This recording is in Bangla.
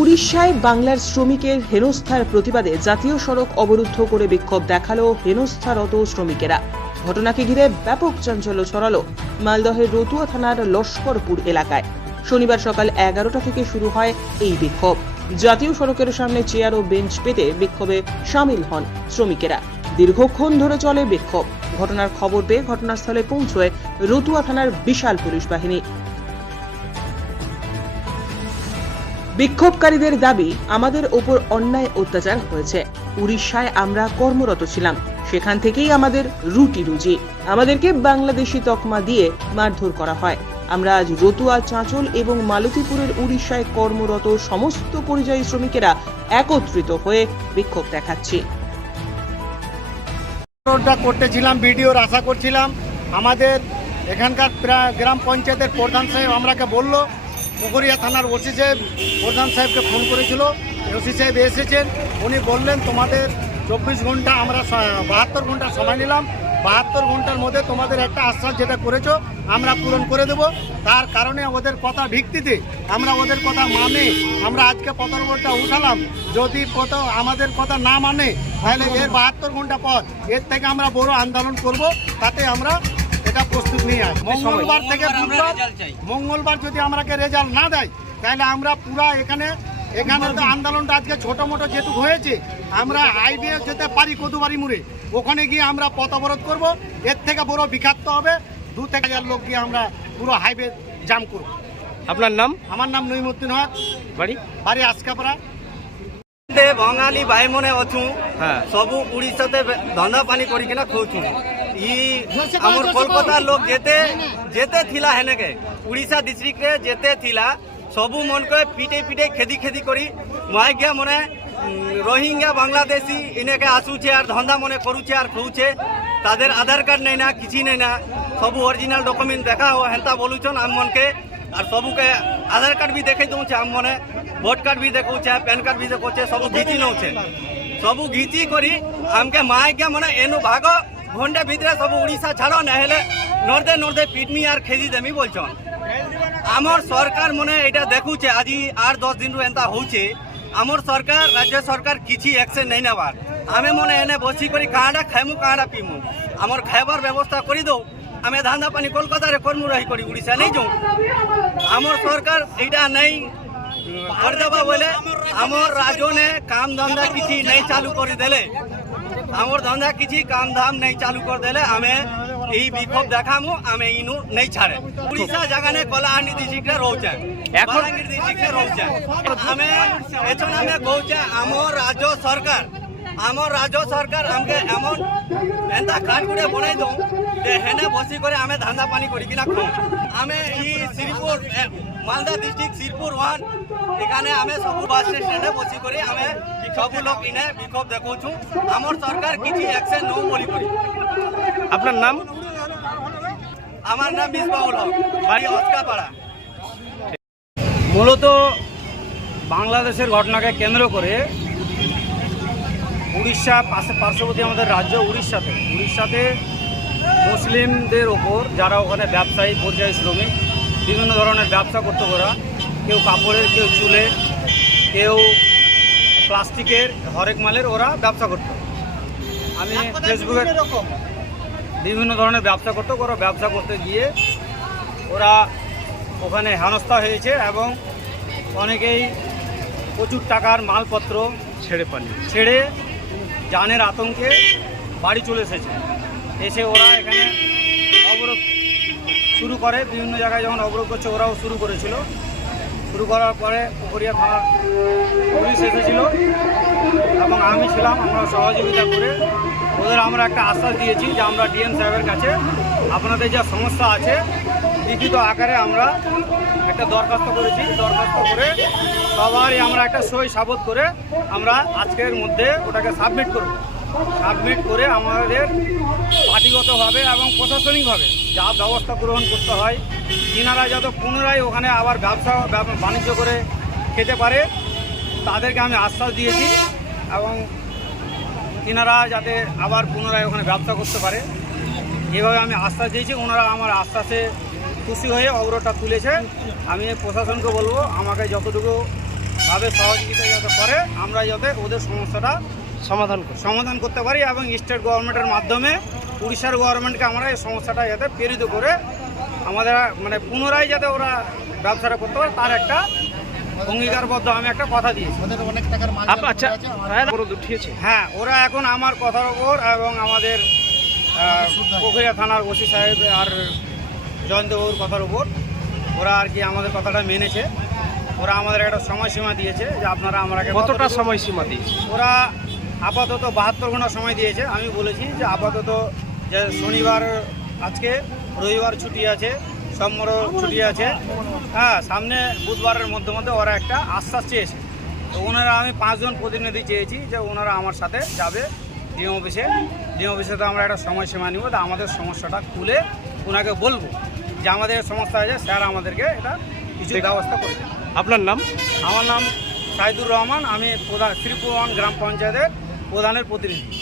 উড়িষ্যায় বাংলার শ্রমিকের হেনস্থার প্রতিবাদে জাতীয় সড়ক অবরুদ্ধ করে বিক্ষোভ দেখাল হেনস্থারত শ্রমিকেরা। ঘটনাকে ঘিরে ব্যাপক চাঞ্চল্য ছড়ালো মালদহের রতুয়া থানার লস্করপুর এলাকায়। শনিবার সকাল এগারোটা থেকে শুরু হয় এই বিক্ষোভ। জাতীয় সড়কের সামনে চেয়ার ও বেঞ্চ পেতে বিক্ষোভে সামিল হন শ্রমিকেরা। দীর্ঘক্ষণ ধরে চলে বিক্ষোভ। ঘটনার খবর পেয়ে ঘটনাস্থলে পৌঁছয় রতুয়া থানার বিশাল পুলিশ বাহিনী। বিক্ষোভকারীদের দাবি আমাদের ওপর অন্যায় অত্যাচার হয়েছে। উড়িষ্যায় আমরা কর্মরত ছিলাম। সেখান থেকেই আমাদের রুটি রুজি। আমাদেরকে বাংলাদেশি তকমা দিয়ে মারধর করা হয়। আমরা আজ রতুয়া, চাঁচল এবং মালতীপুরের উড়িষ্যায় কর্মরত সমস্ত পরিযায়ী শ্রমিকেরা একত্রিত হয়ে বিক্ষোভ দেখাচ্ছি। করতেছিলাম ভিডিওর আশা করছিলাম। আমাদের এখানকার গ্রাম পঞ্চায়েতের প্রধান সাহেব আমরাকে বলল পুকুরিয়া থানার ওসি সাহেব, প্রধান সাহেবকে ফোন করেছিল। ওসি সাহেব এসেছেন। উনি বললেন, তোমাদের চব্বিশ ঘণ্টা আমরা বাহাত্তর ঘণ্টা সময় নিলাম। বাহাত্তর ঘণ্টার মধ্যে তোমাদের একটা আশ্বাস যেটা করেছ, আমরা পূরণ করে দেব। তার কারণে ওদের কথা ভিত্তিতে আমরা ওদের কথা মানে আমরা আজকে পতরবোর্ডটা উঠালাম। যদি কত আমাদের কথা না মানে তাহলে এর বাহাত্তর ঘণ্টা পর এর থেকে আমরা বড় আন্দোলন করব। তাতে আমরা টাকা প্রস্তুত নিয়ে আস মঙ্গলবার থেকে বুধবার মঙ্গলবার যদি আমাকে রেজাল্ট না দেয় তাহলে আমরা পুরা এখানে এখানে তো আন্দোলনটা আজকে ছোটো মোটো যেহেতু হয়েছে আমরা আইবিএস যেতে পারি কদুবাড়ি মুড়ে। ওখানে গিয়ে আমরা পথ অবরোধ করব। এর থেকে বড় বিখ্যাত হবে দু থেকে হাজার লোক গিয়ে আমরা পুরো হাইওয়ে জাম করব। আপনার নাম? আমার নাম নৈমুদ্দিন হক। বাড়ি? বাড়ি আজকাপাড়া বঙ্গালী ভাই মনে অছু। হ্যাঁ। সবু উড়িষ্যাতে ধন্দা পানি করিকিনা খাওছু আমার কলকাতার লোক যেতে যেতে থিলা થિલા উড়িষ্যা ডিস্ট্রিক্টে যেতে থিলা। રે সবু মনকে পিটে পিটে খেদি খেদি করি। মাইগিয়া মনে রোহিঙ্গা বাংলাদেশি এনেকে আসুছে আর ধন্দা মনে করুছে আর খুঁজছে। তাদের আধার কার্ড নেই না কিছু নেই না। সবু অরিজিনাল ডকুমেন্ট দেখা হো হেনতা বলুছন আম মনকে আর সবুকে আধার কার্ড বি দেখে দৌছে আম মনে ভোট কার্ড বি দেখছে প্যান কার্ড বি দেখছে সবু ঘিচি নৌছে। সবু ঘিচি করি আমকে মাইগিয়া মনে এনু ভাগ। ঘন্টে ভিতরে সবু উড়িষা ছাড় হলে নর্দে নর্দে পিটমি আর খেজি দেমি বলছন। আমার সরকার মনে এটা দেখুছে আজি আর দশ দিন এটা হচ্ছে আমার সরকার রাজ্য সরকার কিছু একশন নেই নেবার। আমি মনে এনে বসি করে কাঁটা খাইমু কাঁটা পিমু। আমার খাইবার ব্যবস্থা করে দৌ। আমি ধান্দা পানি কলকাতার কর্ম রহি করি উড়িষা নেই যাও। আমার সরকার এইটা নেই। করে দেবা বলে আমার রাজনে কাম ধান্দা কিছু নেই চালু করে দেলে। અમાર ધંધા કિછી કામ ધામ નહીં ચાલુ કરી દેલે અમે એ વિક્ષોભ દેખામો અમે એનું નહીં છાડે ઓડિશા જગાને કલાહાંડી ડિસ્ટ્રિક્ટે રહુચે બલાંગીર ડિસ્ટ્રિક્ટે રહુચે અમે એચન અમે કહુચે અમાર રાજ્ય સરકાર আমার রাজ্য সরকার আমাকে এমন এটা কাজ করে বনাই দো যে হেনে বসি করে আমি ধান্দা পানি করি কিনা খুব আমি ই শ্রীপুর মালদা ডিস্ট্রিক্ট শ্রীপুর ওয়ান এখানে আমি সবু বাস স্ট্যান্ডে বসি করে আমি সবু লোক ইনে বিক্ষোভ দেখুছু আমার সরকার কিছু অ্যাকশন নৌ বলি করি আপনার নাম? আমার নাম মিসবাউল হক বাড়ি অস্কাপাড়া। মূলত বাংলাদেশের ঘটনাকে কেন্দ্র করে উড়িষ্যা পাশে পার্শ্ববর্তী আমাদের রাজ্য উড়িষ্যাতে উড়িষ্যাতে মুসলিমদের ওপর যারা ওখানে ব্যবসায়ী পর্যায়ী শ্রমিক বিভিন্ন ধরনের ব্যবসা করতে ওরা কেউ কাপড়ের কেউ চুলের কেউ প্লাস্টিকের হরেক মালের ওরা ব্যবসা করতো। আমি ফেসবুকে বিভিন্ন ধরনের ব্যবসা করতো ওরা ব্যবসা করতে গিয়ে ওরা ওখানে হেনস্থা হয়েছে এবং অনেকেই প্রচুর টাকার মালপত্র ছেড়ে পানি ছেড়ে জানের আতঙ্কে বাড়ি চলে এসেছে। এসে ওরা এখানে অবরোধ শুরু করে বিভিন্ন জায়গায় যখন অবরোধ করছে ওরাও শুরু করেছিল। শুরু করার পরে পুকুরিয়া থানার পুলিশ এসেছিল এবং আমি ছিলাম আমরা সহযোগিতা করে। ওদের আমরা একটা আশ্বাস দিয়েছি যে আমরা ডিএম সাহেবের কাছে আপনাদের যা সমস্যা আছে, লিখিত আকারে আমরা একটা দরখাস্ত করেছি। দরখাস্ত করে সবারই আমরা একটা সই সাবত করে আমরা আজকের মধ্যে ওটাকে সাবমিট করব। সাবমিট করে আমাদের পার্টিগতভাবে এবং প্রশাসনিকভাবে যা ব্যবস্থা গ্রহণ করতে হয় কিনারা যাতে পুনরায় ওখানে আবার ব্যবসা বাণিজ্য করে খেতে পারে তাদেরকে আমি আশ্বাস দিয়েছি এবং তিনারা যাতে আবার পুনরায় ওখানে ব্যবসা করতে পারে। এভাবে আমি আশ্বাস দিয়েছি ওনারা আমার আশ্বাসে খুশি হয়ে অগ্রটা তুলেছে। আমি প্রশাসনকে বলব আমাকে যতটুকু ভাবে সহযোগিতা যাতে করে আমরা যাতে ওদের সমস্যাটা সমাধান সমাধান করতে পারি এবং স্টেট গভর্নমেন্টের মাধ্যমে উড়িষ্যার গভর্নমেন্টকে আমরা এই সমস্যাটা যাতে প্রেরিত করে আমাদের মানে পুনরায় যাতে ওরা ব্যবসাটা করতে পারে তার একটা অঙ্গীকারবদ্ধ আমি একটা কথা দিয়েছি। ওদের অনেক টাকার মাল আচ্ছা উঠিয়েছে হ্যাঁ ওরা এখন আমার কথার ওপর এবং আমাদের পুকুরিয়া থানার ওসি সাহেব আর জয়ন্তবাবুর কথার ওপর ওরা আর কি আমাদের কথাটা মেনেছে। ওরা আমাদের একটা সময়সীমা দিয়েছে যে আপনারা আমরা কতটা সময়সীমা দিয়েছে? ওরা আপাতত বাহাত্তর ঘণ্টা সময় দিয়েছে। আমি বলেছি যে আপাতত যে শনিবার আজকে রবিবার ছুটি আছে সোমবার ছুটি আছে। হ্যাঁ সামনে বুধবারের মধ্যে মধ্যে ওরা একটা আশ্বাস চেয়েছে। তো ওনারা আমি পাঁচজন প্রতিনিধি চেয়েছি যে ওনারা আমার সাথে যাবে ডিএম অফিসে। ডিএম অফিসে তো আমরা একটা সময়সীমা নিব তো আমাদের সমস্যাটা খুলে ওনাকে বলব যে আমাদের সমস্যা আছে স্যার আমাদেরকে এটা কিছু ব্যবস্থা করে দেন। আপনার নাম? আমার নাম সাইদুর রহমান আমি প্রধান শ্রীপুরওয়ান গ্রাম পঞ্চায়েতের প্রধানের প্রতিনিধি।